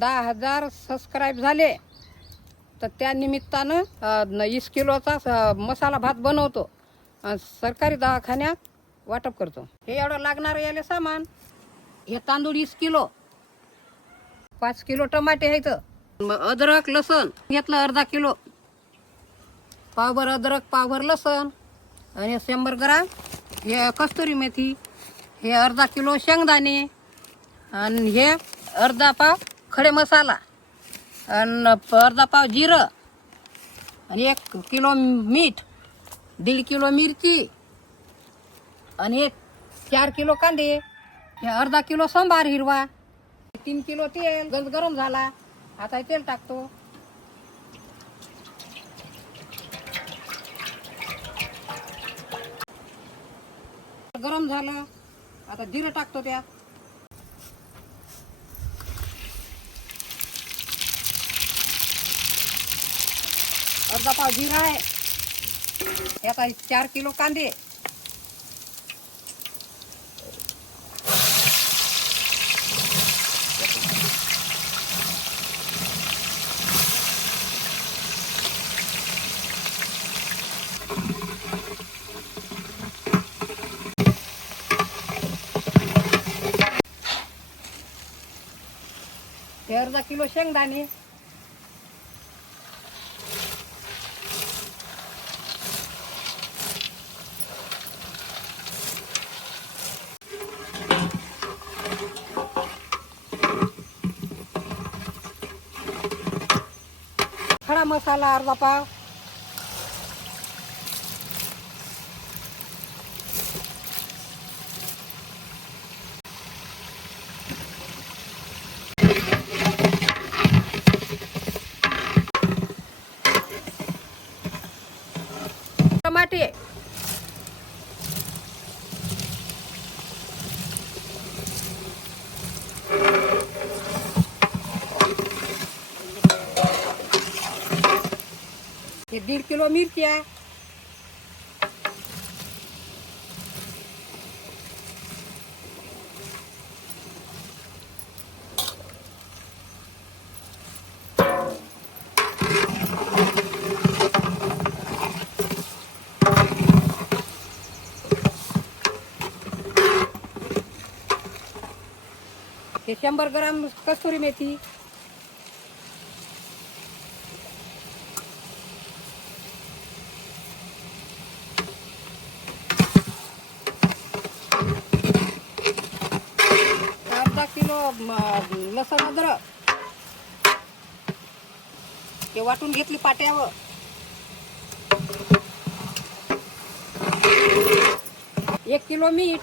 दहा हजार सबस्क्राईब झाले. तर त्या निमित्तानं वीस किलोचा मसाला भात बनवतो. सरकारी दवाखान्यात वाटप करतो. हे एवढं लागणारं याले सामान. हे तांदूळ वीस किलो. पाच किलो टमाटे आहेत. अद्रक लसण घेतलं अर्धा किलो. पावभर अद्रक पावभर लसण आणि शंभर ग्राम हे कस्तुरी मेथी हे अर्धा किलो शेंगदाणे आणि हे अर्धा पाव खडे मसाला आणि अर्धा पाव जिरं आणि एक किलो मीठ दीड किलो मिरची आणि एक चार किलो कांदे हे अर्धा किलो सांबार हिरवा तीन किलो तेल गंज गरम झाला. आता हे तेल टाकतो. गरम झालं. आता जिरं टाकतो त्यात अर्धा पाव जिरा आहे. हे आता चार किलो कांदे. अर्धा किलो शेंगदाणे. मसाला अर्धा पाव टमाटे हे दीड किलो मिरची आहे. हे शंभर ग्राम कस्तुरी मेथी अर्धा किलो म, लसण अद्रक ते वाटून घेतली पाट्यावर. एक किलो मीठ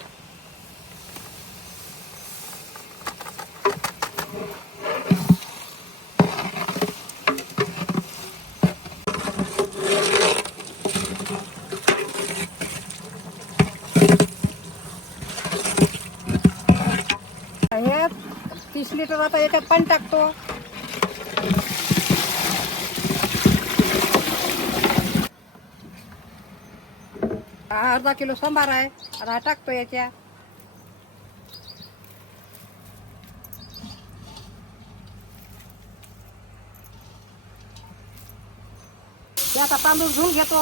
हे टाकतो आता याच्यात पाणी टाकतो. अर्धा किलो सांबार आहे. आता टाकतो याच्या. आता तांदूळ धुवून घेतो.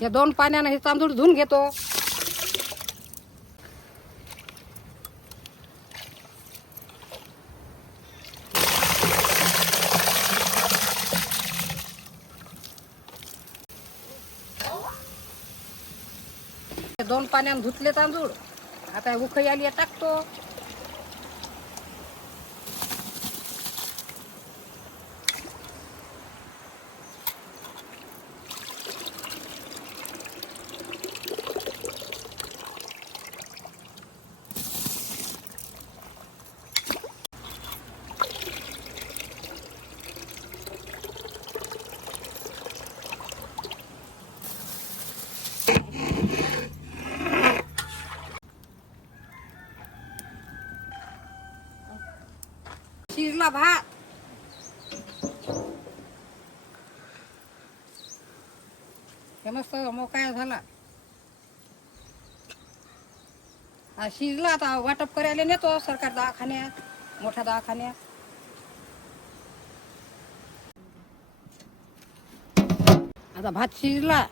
या दोन पाण्यानं हे तांदूळ धुवून घेतो. हे दोन पाण्यानं धुतले तांदूळ. आता उखळी आली टाकतो. शिजला भात. हे मस्त मोकाया झाला. हा शिजला आता वाटप करायला नेतो सरकार दवाखान्यात मोठ्या दवाखान्यात. आता भात शिजला.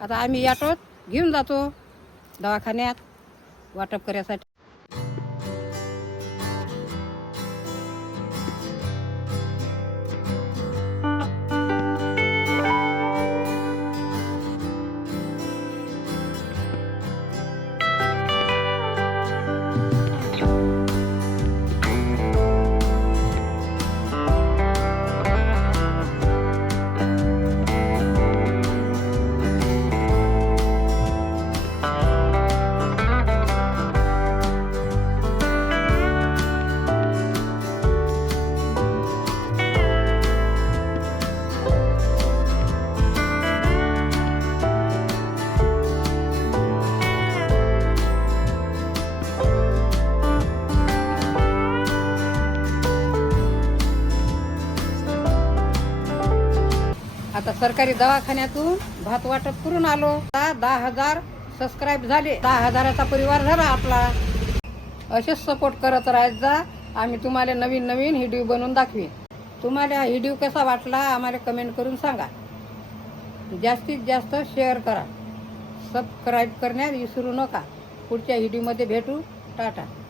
आता आम्ही ऑटोत घेऊन जातो दवाखान्यात वाटप करायसाठी. आता सरकारी दवाखान्यातून भात वाटप करून आलो. आता दहा हजार सबस्क्राईब झाले. दहा हजाराचा परिवार झाला आपला. असेच सपोर्ट करत राहत जा. आम्ही तुम्हाला नवीन नवीन व्हिडिओ बनवून दाखवी तुम्हाला हा व्हिडिओ कसा वाटला आम्हाला कमेंट करून सांगा. जास्तीत जास्त शेअर करा. सबस्क्राईब करण्यास विसरू नका. पुढच्या व्हिडिओमध्ये भेटू. टाटा.